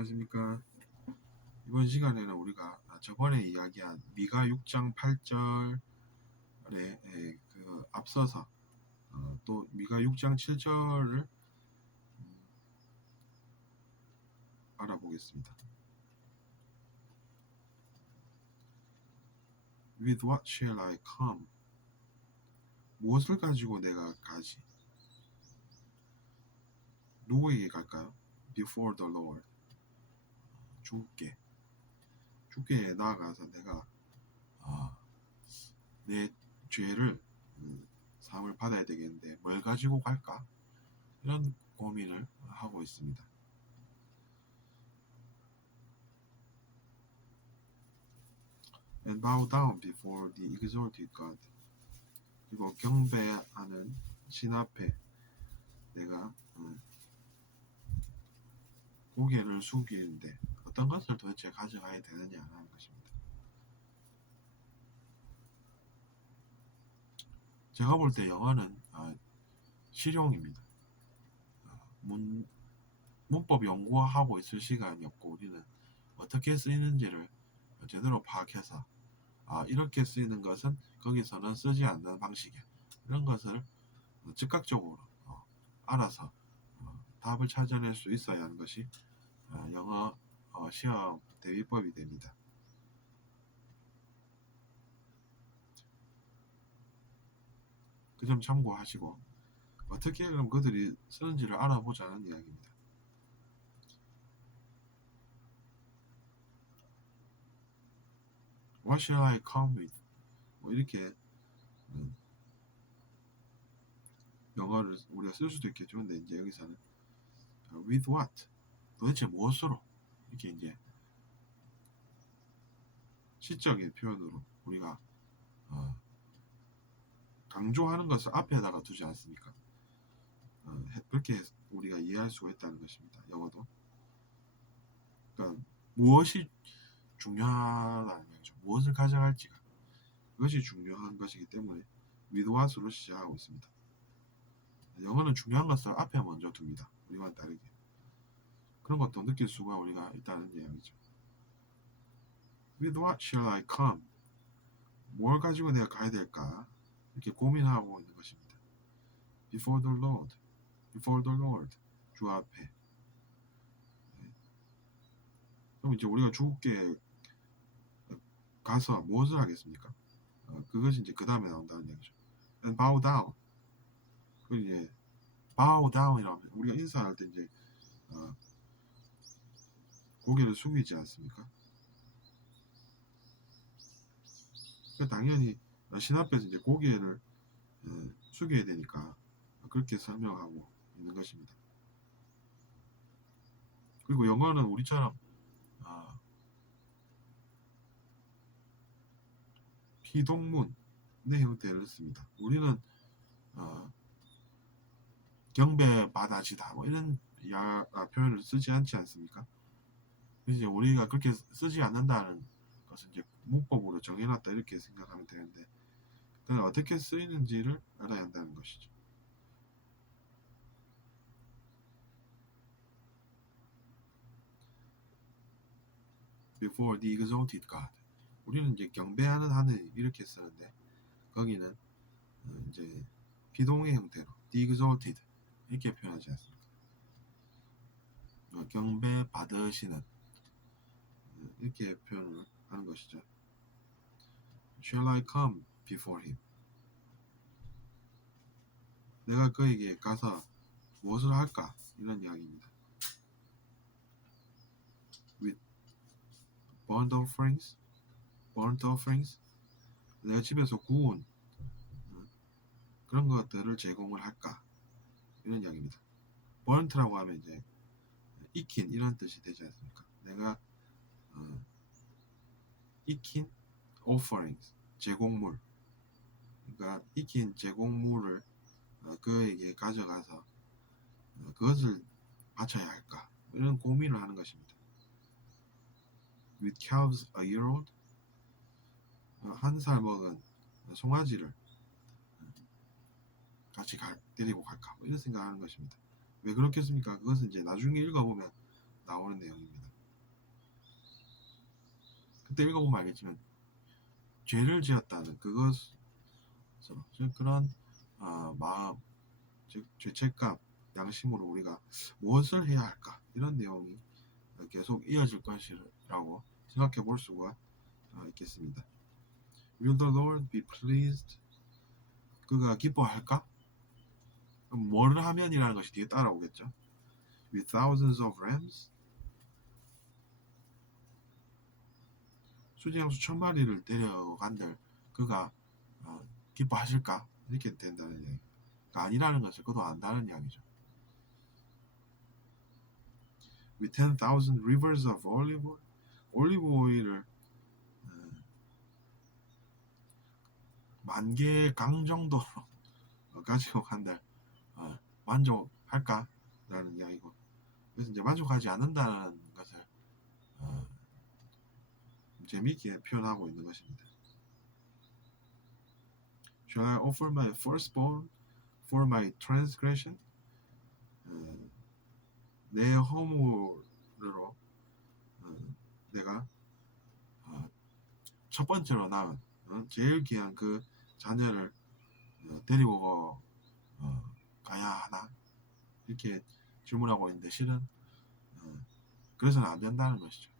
안녕하십니까. 이번 시간에는 우리가 저번에 이야기한 미가 6장 8절에 그 앞서서 또 미가 6장 7절을 알아보겠습니다. With what shall I come? 무엇을 가지고 내가 가지? 누구에게 갈까요? Before the Lord. 주께 나아가서 내가 내 죄를 사함을 받아야 되겠는데 뭘 가지고 갈까? 이런 고민을 하고 있습니다. And bow down before the exalted God. 그리고 경배하는 신 앞에 내가 고개를 숙이는데 어떤 것을 도대체 가져가야 되느냐 하는 것입니다. 제가 볼 때 영어는 실용입니다. 문법 연구하고 있을 시간이 없고 우리는 어떻게 쓰이는지를 제대로 파악해서 이렇게 쓰이는 것은 거기서는 쓰지 않는 방식이야. 이런 것을 즉각적으로 알아서 답을 찾아낼 수 있어야 하는 것이 영어 시험 대비법이 됩니다. 그 점 참고하시고 어떻게 그럼 그들이 쓰는지를 알아보자는 이야기입니다. What shall I come with? 이렇게 영어를 우리가 쓸 수도 있겠죠. 근데 이제 여기서는 with what? 도대체 무엇으로? 이렇게 이제 시적인 표현으로 우리가 강조하는 것을 앞에다가 두지 않습니까? 그렇게 우리가 이해할 수가 있다는 것입니다. 영어도. 그러니까 무엇이 중요하다는 거죠. 무엇을 가져갈지가. 그것이 중요한 것이기 때문에 with what으로 시작하고 있습니다. 영어는 중요한 것을 앞에 먼저 둡니다. 우리와는 다르게. 그런 것도 느낄 수가 우리가 있다는 이야기죠. With what shall I come? 뭘 가지고 내가 가야 될까? 이렇게 고민하고 있는 것입니다. Before the Lord. Before the Lord. 주 앞에. 그럼 이제 우리가 주께 가서 무엇을 하겠습니까? 그것이 이제 그 다음에 나온다는 얘기죠. And bow down. 그 이제 bow down이라고 하면 우리가 인사할 때 이제 고개를 숙이지 않습니까? 당연히 신 앞에서 이제 고개를 숙여야 되니까 그렇게 설명하고 있는 것입니다. 그리고 영어는 우리처럼 피동문의 형태를 씁니다. 우리는 경배받아지다 이런 표현을 쓰지 않지 않습니까? 그래서 이제 우리가 그렇게 쓰지 않는다는 것은 이제 문법으로 정해놨다 이렇게 생각하면 되는데 그건 어떻게 쓰이는지를 알아야 한다는 것이죠. Before the exalted God. 우리는 이제 경배하는 하늘 이렇게 쓰는데 거기는 이제 비동의 형태로 the exalted 이렇게 표현하지 않습니까? 경배 받으시는 이렇게 표현을 하는 것이죠. Shall I come before him? 내가 그에게 가서 무엇을 할까? 이런 이야기입니다. With burnt offerings, 내가 집에서 구운 그런 것들을 제공을 할까? 이런 이야기입니다. burnt라고 하면 이제 익힌 이런 뜻이 되지 않습니까? 내가 익힌 offerings, 제공물. 그러니까 익힌 제공물을 그에게 가져가서 그것을 바쳐야 할까? 이런 고민을 하는 것입니다. With calves a year old, 한 살 먹은 송아지를 같이 데리고 갈까? 이런 생각하는 것입니다. 왜 그렇겠습니까? 그것은 이제 나중에 읽어보면 나오는 내용입니다. 그때 읽어보면 알겠지만 죄를 지었다는 그것으로 즉 그런 마음 즉 죄책감 양심으로 우리가 무엇을 해야 할까 이런 내용이 계속 이어질 것이라고 생각해 볼 수가 있겠습니다. Will the Lord be pleased? 그가 기뻐할까? 그럼 뭘 하면이라는 것이 뒤에 따라오겠죠. With thousands of rams? 수지양수 1000마리를 데려간들 그가 기뻐하실까? 이렇게 된다는 얘기가 아니라는 것을 그도 안다는 이야기죠. With 10,000 rivers of olive oil? 올리브 오일을 10,000개의 강 정도로 가지고 간들 만족할까? 라는 이야기고 그래서 이제 만족하지 않는다는 것을 재미있게 표현하고 있는 것입니다. Shall I offer my firstborn for my transgression? 내 허물로 내가 첫 번째로 낳은 제일 귀한 그 자녀를 데리고 가야 하나? 이렇게 질문하고 있는데 실은 그래서는 안 된다는 것이죠.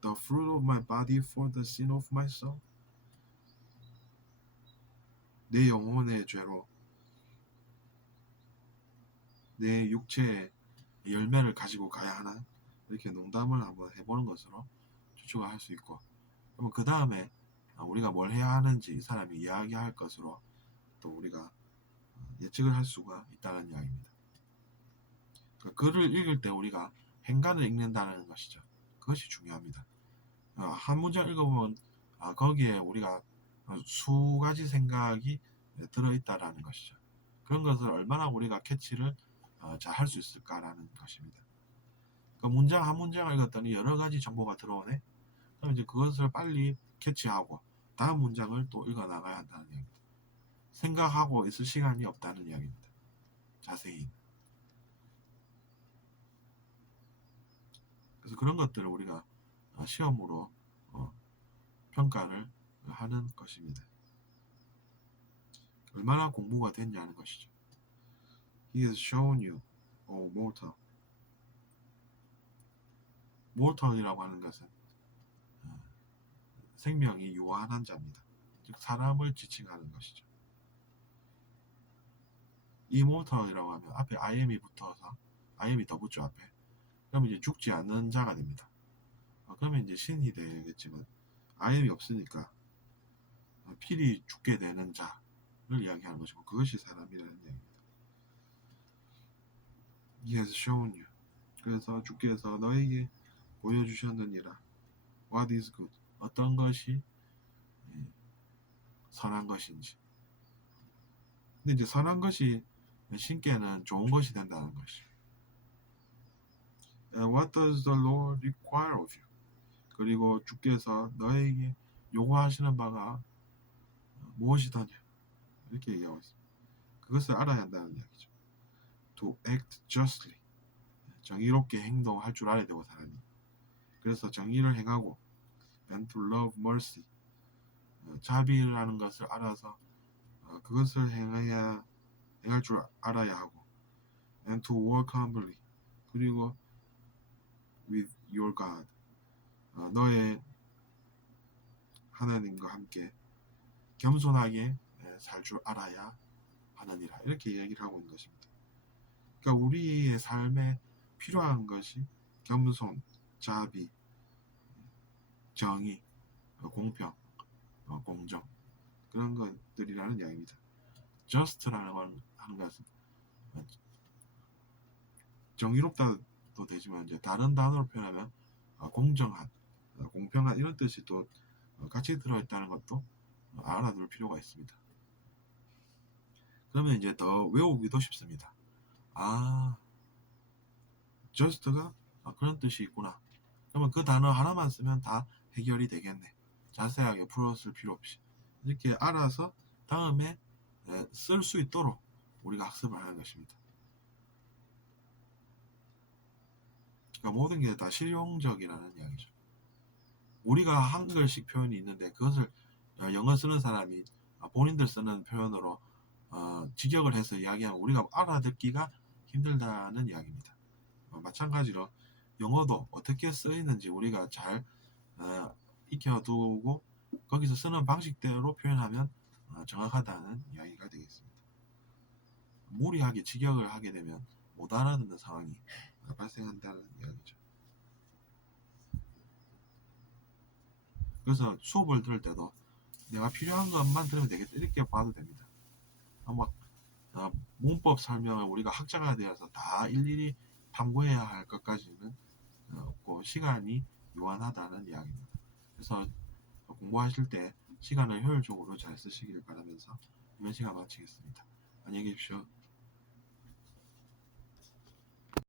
The fruit of my body for the sin of my soul. 내 영혼의 죄로 내 육체의 열매를 가지고 가야 하나? 이렇게 농담을 한번 해보는 것으로 추측을 할 수 있고 그러면 그 다음에 우리가 뭘 해야 하는지 이 사람이 이야기할 것으로 또 우리가 예측을 할 수가 있다는 이야기입니다. 그러니까 글을 읽을 때 우리가 행간을 읽는다는 것이죠. 그것이 중요합니다. 한 문장 읽어보면 거기에 우리가 수 가지 생각이 들어있다라는 것이죠. 그런 것을 얼마나 우리가 캐치를 잘 할 수 있을까라는 것입니다. 그러니까 문장 한 문장을 읽었더니 여러 가지 정보가 들어오네. 그럼 이제 그것을 빨리 캐치하고 다음 문장을 또 읽어 나가야 한다는 이야기입니다. 생각하고 있을 시간이 없다는 이야기입니다. 자세히. 그래서 그런 것들을 우리가 시험으로 평가를 하는 것입니다. 얼마나 공부가 됐냐는 것이죠. He has shown you, O mortal. mortal이라고 하는 것은 생명이 유한한 자입니다. 즉 사람을 지칭하는 것이죠. immortal이라고 하면 앞에 IM이 붙어서 IM이 더 붙죠 앞에. 그러면 이제 죽지 않는 자가 됩니다. 그러면 이제 신이 되겠지만 IM이 없으니까 필히 죽게 되는 자를 이야기하는 것이고 그것이 사람이라는 이야기입니다. He has shown you. 그래서 주께서 너에게 보여주셨느니라. What is good? 어떤 것이 선한 것인지. 근데 이제 선한 것이 신께는 좋은 것이 된다는 것이. And what does the Lord require of you? 그리고 주께서 너에게 요구하시는 바가 무엇이더냐? 이렇게 얘기하고 있습니다. 그것을 알아야 한다는 이야기죠. To act justly. 정의롭게 행동할 줄 알아야 되고 사람이. 그래서 정의를 행하고 and to love mercy. 자비라는 것을 알아서 그것을 행할 줄 알아야 하고 and to walk humbly. 그리고 with your God. 너의 하나님과 함께 겸손하게 살 줄 알아야 하느니라. 이렇게 얘기를 하고 있는 것입니다. 그러니까 우리의 삶에 필요한 것이 겸손, 자비, 정의, 공평, 공정 그런 것들이라는 이야기입니다. just라는 건 하는 것은 정의롭다도 되지만 이제 다른 단어로 표현하면 공정한, 공평한 이런 뜻이 또 같이 들어있다는 것도 알아둘 필요가 있습니다. 그러면 이제 더 외우기도 쉽습니다. just가 그런 뜻이 있구나. 그러면 그 단어 하나만 쓰면 다 해결이 되겠네. 자세하게 풀었을 필요 없이 이렇게 알아서 다음에 쓸 수 있도록 우리가 학습을 하는 것입니다. 그러니까 모든 게 다 실용적이라는 이야기죠. 우리가 한글식 표현이 있는데 그것을 영어 쓰는 사람이 본인들 쓰는 표현으로 직역을 해서 이야기하면 우리가 알아듣기가 힘들다는 이야기입니다. 마찬가지로 영어도 어떻게 쓰이는지 우리가 잘 익혀두고 거기서 쓰는 방식대로 표현하면 정확하다는 이야기가 되겠습니다. 무리하게 직역을 하게 되면 못 알아듣는 상황이 발생한다는 이야기죠. 그래서 수업을 들을 때도 내가 필요한 것만 들으면 되겠다 이렇게 봐도 됩니다. 막 문법 설명을 우리가 학자가 되어서 다 일일이 탐구해야 할 것까지는 없고 시간이 요한하다는 이야기입니다. 그래서 공부하실 때 시간을 효율적으로 잘 쓰시길 바라면서 이번 시간 마치겠습니다. 안녕히 계십시오.